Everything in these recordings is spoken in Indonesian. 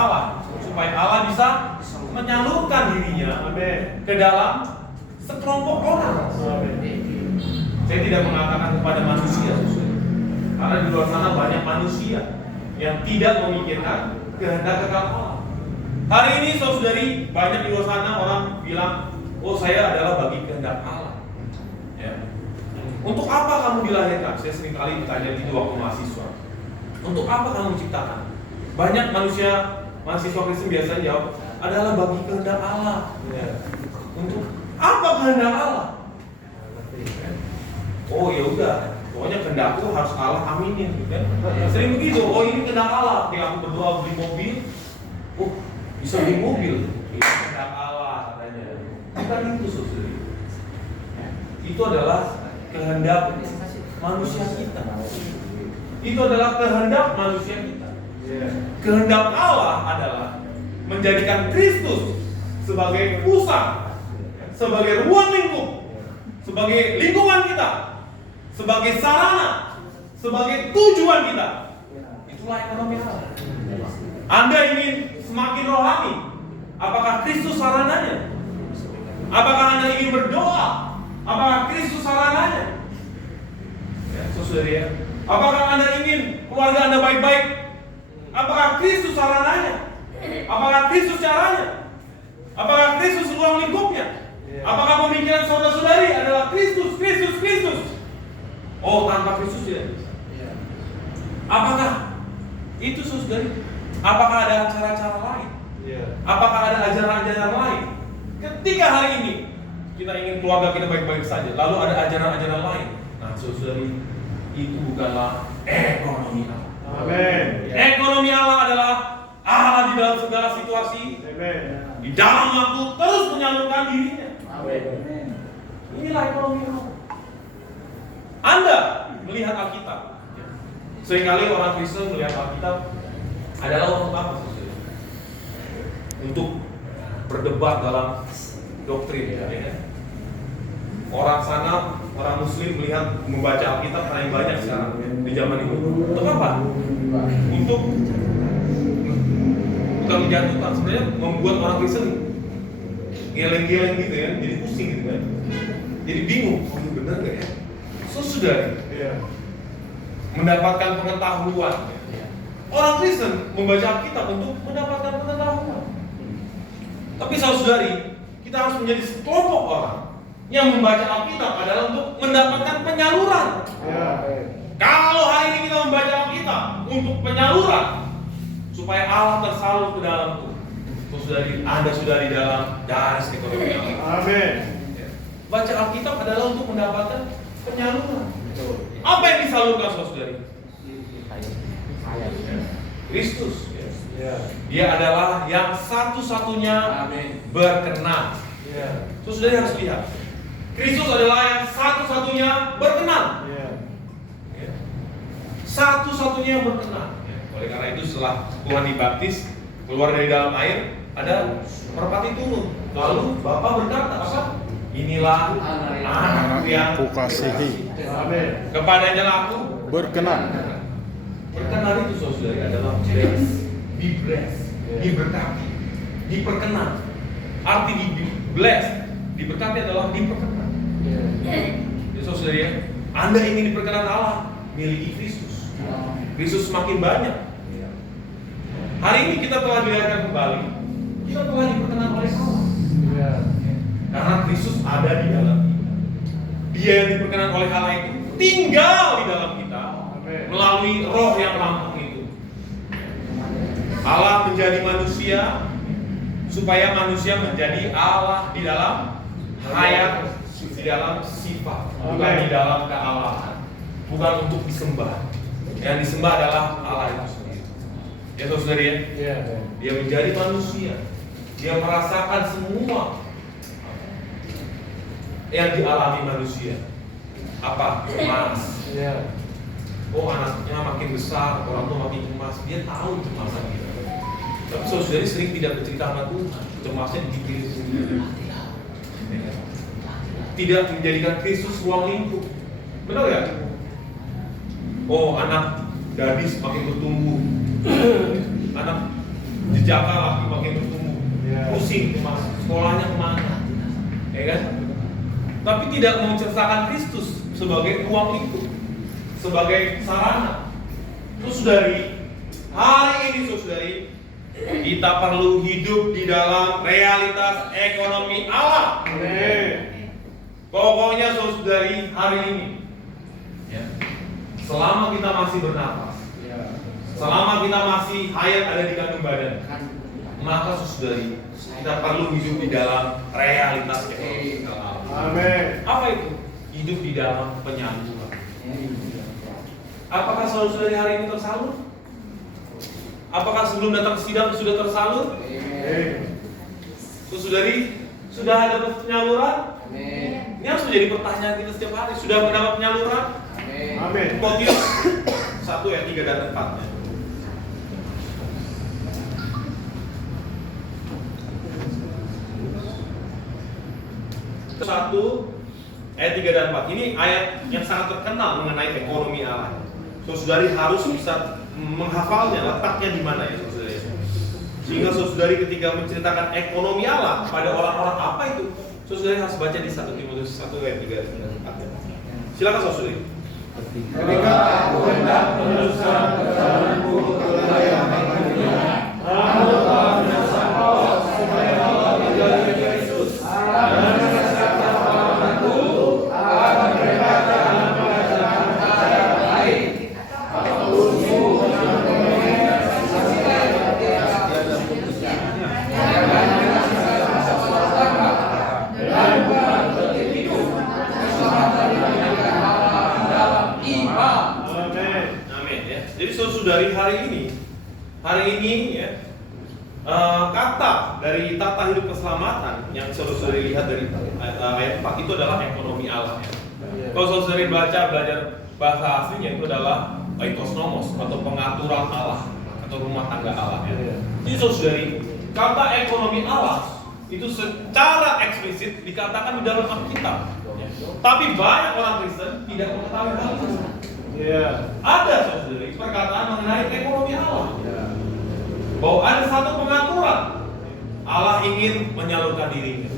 Allah, supaya Allah bisa menyalurkan dirinya ke dalam sekelompok orang. Saya tidak mengatakan kepada manusia, karena di luar sana banyak manusia yang tidak memikirkan kehendak kekal Allah. Hari ini saudari, banyak di luar sana orang bilang, oh saya adalah bagi kehendak Allah. Ya. Untuk apa kamu dilahirkan? Saya sering kali ditanya itu waktu mahasiswa. Untuk apa kamu diciptakan? Banyak mahasiswa Kristen biasanya jawab, adalah bagi kehendak Allah. Ya. Untuk apa kehendak Allah? Oh ya udah, pokoknya kehendakku harus Allah aminin, kan? Sering begitu. Oh ini kehendak Allah. Kayak aku berdoa beli mobil, oh bisa beli mobil, ini kehendak Allah katanya. Bukan itu saudara. Itu adalah kehendak manusia kita. Itu adalah kehendak manusia kita. Kehendak Allah adalah menjadikan Kristus sebagai pusat, sebagai ruang lingkup, sebagai lingkungan kita, sebagai sarana, sebagai tujuan kita. Itulah ekonomi Allah. Anda ingin semakin rohani, apakah Kristus sarananya? Apakah Anda ingin berdoa? Apakah Kristus sarananya? Ya, saudara ya. Apakah Anda ingin keluarga Anda baik-baik? Apakah Kristus sarananya? Apakah Kristus caranya? Apakah Kristus ruang lingkupnya? Apakah pemikiran saudara-saudari adalah Kristus, Kristus, Kristus? Oh, tanpa Kristus tidak bisa. Apakah itu saudari? Apakah ada cara-cara lain? Apakah ada ajaran-ajaran lain? Ketika hari ini kita ingin keluarga kita baik-baik saja, lalu ada ajaran-ajaran lain. Nah, saudari, itu bukanlah ekonomi Allah. Amin. Ekonomi Allah adalah Allah di dalam segala situasi. Amin. Di dalam waktu terus menyalurkan dirinya. Amin. Inilah ekonomi Allah. Anda melihat Alkitab. Seringkali orang Kristen melihat Alkitab adalah untuk apa? Untuk berdebat dalam doktrin, ya kan? Orang sana, orang Muslim melihat membaca Alkitab paling banyak sekarang di zaman ini. Untuk apa? Untuk bukan menjatuhkan, sebenarnya membuat orang Kristen geleng-geleng gitu ya, jadi pusing gitu kan, jadi bingung, oh ini benar nggak ya? Sudah mendapatkan pengetahuan. Orang Kristen membaca Alkitab untuk mendapatkan pengetahuan. Tapi saudari, kita harus menjadi sekelompok orang yang membaca Alkitab adalah untuk mendapatkan penyaluran. Kalau hari ini kita membaca Alkitab untuk penyaluran supaya Allah tersalur ke dalamku, saudari, Anda sudah di dalam garis ekonomi Allah. Amin. Baca Alkitab adalah untuk mendapatkan penyaluran. Apa yang disalurkan saudari? Kristus. Dia adalah yang satu-satunya berkenan. Saudari harus lihat, Kristus adalah yang satu-satunya berkenan. Satu-satunya yang berkenan. Oleh karena itu setelah Tuhan dibaptis, keluar dari dalam air, ada merpati turun. Lalu Bapa berkata, apa? Inilah anak yang kukasihi, kepadanya aku berkenan. Berkenan itu saudari adalah bless, be blessed, diberkati, diperkenan. Arti di bless, diberkati adalah diperkenan. Jadi saudari ya, Anda ingin diperkenan Allah, miliki Kristus. Kristus semakin banyak. Hari ini kita telah dilahirkan kembali, kita telah diperkenan oleh Allah. Karena Kristus ada di dalam kita. Dia yang diperkenan oleh Allah itu tinggal di dalam kita melalui Roh yang lampung itu. Allah menjadi manusia supaya manusia menjadi Allah di dalam hayat, di dalam sifat, bukan di dalam kealahan, bukan untuk disembah. Yang disembah adalah Allah itu sendiri. Ya saudari ya, dia menjadi manusia, dia merasakan semua yang dialami manusia. Apa? Cemas. Oh anaknya makin besar, orang tua makin cemas. Dia tahu cemasan kita. Tapi saudari sering tidak bercerita sama Tuhan. Cemasnya dipikirin sendiri. Tidak menjadikan Kristus ruang lingkup. Benar ya? Oh anak gadis makin bertumbuh. Anak Jejaknya lagi makin bertumbuh. Pusing, mas, sekolahnya kemana? Ya kan? Tapi tidak menceritakan Kristus sebagai uang itu, sebagai sarana. Saudari, hari ini saudari, kita perlu hidup di dalam realitas ekonomi Allah. Pokoknya saudari, hari ini, ya, selama kita masih bernapas, selama kita masih hayat ada di kandung badan, maka saudari, kita perlu hidup di dalam realitas ekonomi Allah. Amin. Apa itu? Hidup di dalam penyaluran. Apakah saudari hari ini tersalur? Apakah sebelum datang sidang sudah tersalur? Saudari, sudah ada penyaluran? Ini harus menjadi pertanyaan kita setiap hari. Sudah mendapat penyaluran? Amin. Timotius 1 ayat 3 dan 4. 1 ayat 3 dan 4. Ini ayat yang sangat terkenal mengenai ekonomi Allah. Saudari harus bisa menghafalnya, letaknya di mana ya saudari. Sehingga saudari ketika menceritakan ekonomi Allah pada orang-orang apa itu, saudari harus baca di 1 Timotius 1 ayat 3 dan 4. Silakan saudari. Ketika aku hendak meneruskan perjalananku ke wilayah Makedonia, aku telah mendesak Paulus supaya dapat menjadi Kristus dan mendesak kawan-kawanku agar mereka jangan mengajarkan ajaran lain. Aku sungguh mengakuinya dan bukan bertipu keselamatan mereka dalam iman. Amin ya. Jadi saudari hari ini ya, kata dari tata hidup keselamatan yang saudari lihat dari ayat 4 itu adalah ekonomi Allah ya. Kalau saudari belajar bahasa aslinya itu adalah oikosnomos atau pengaturan Allah atau rumah tangga Allah ya. Jadi saudari, kata ekonomi Allah itu secara eksplisit dikatakan di dalam Alkitab ya. Tapi banyak orang Kristen tidak mengetahui hal itu. Ada saudari perkataan mengenai ekonomi Allah. Bahwa ada satu pengaturan. Allah ingin menyalurkan dirinya.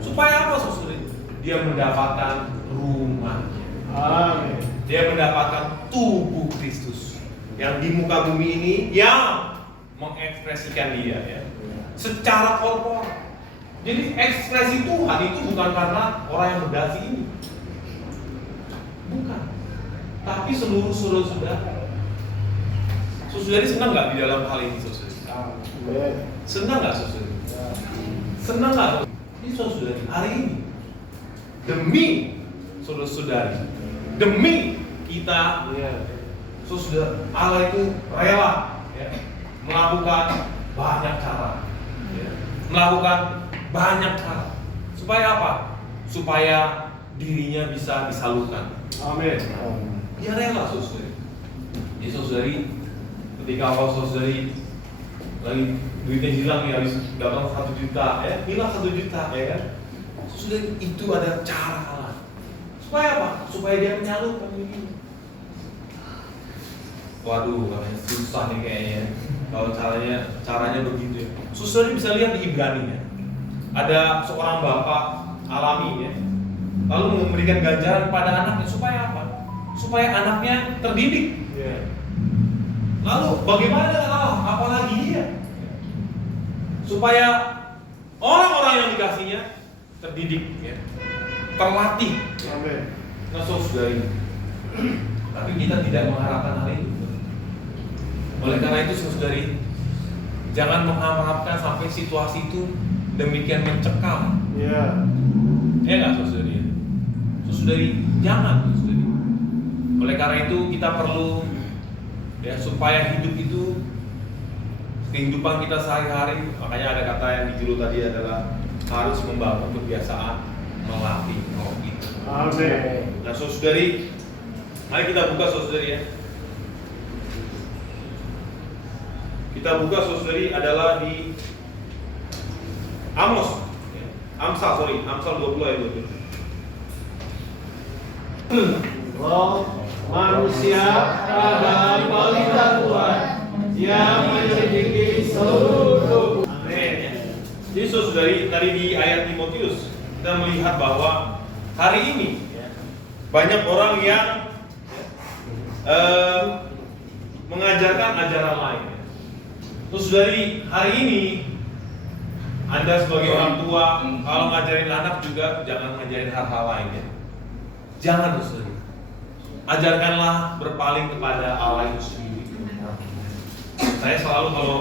Supaya apa saudari? Dia mendapatkan rumah. Amin. Dia mendapatkan tubuh Kristus yang di muka bumi ini yang mengekspresikan dia ya. Secara korporal. Jadi ekspresi Tuhan itu bukan karena orang yang berdasi ini. Bukan. Tapi seluruh saudara-saudara. Saudari senang nggak di dalam hal ini saudari? Senang nggak saudari? Senang nggak? Ini saudari hari ini demi saudara-saudari, demi kita, saudara, Allah itu rela ya, melakukan banyak cara, ya, melakukan banyak cara. Supaya apa? Supaya dirinya bisa disalurkan. Amin. Dia rela saudari. Jadi saudari, ketika awal saudari lagi duitnya hilang nih, habis dapat 1 juta, ya hilang 1 juta, ya kan? Saudari, itu ada cara Allah. Supaya apa? Supaya dia menyalurkan dirinya. Waduh, katanya susah nih kayaknya. Kalau caranya begitu ya. Saudari bisa lihat di Ibrani ya. Ada seorang bapak alami ya, lalu memberikan ganjaran pada anaknya supaya apa? Supaya anaknya terdidik. Lalu bagaimana dengan Allah? Apalagi dia? Supaya orang-orang yang dikasihnya terdidik, ya, terlatih. Amin. Nah, saudari, tapi kita tidak mengharapkan hal itu. Oleh karena itu, saudari, jangan mengharapkan sampai situasi itu demikian mencekam. Ya nggak, saudari? Saudari, jangan, saudari. Oleh karena itu kita perlu ya supaya hidup itu kehidupan kita sehari-hari, makanya ada kata yang di judul tadi adalah harus membangun kebiasaan melatih roh itu. Amin. Nah, saudari, mari kita buka saudari ya. Kita buka saudari adalah di Amsal 20 ayat 20. Manusia adalah balita Tuhan yang menyelidiki seluruh saudari, tadi di ayat Timotius kita melihat bahwa hari ini banyak orang yang mengajarkan ajaran lain. Terus saudari, hari ini Anda sebagai orang tua, kalau ngajarin anak juga jangan ngajarin hal-hal lain ya. Jangan saudari. Ajarkanlah berpaling kepada Allah itu sendiri. Saya selalu kalau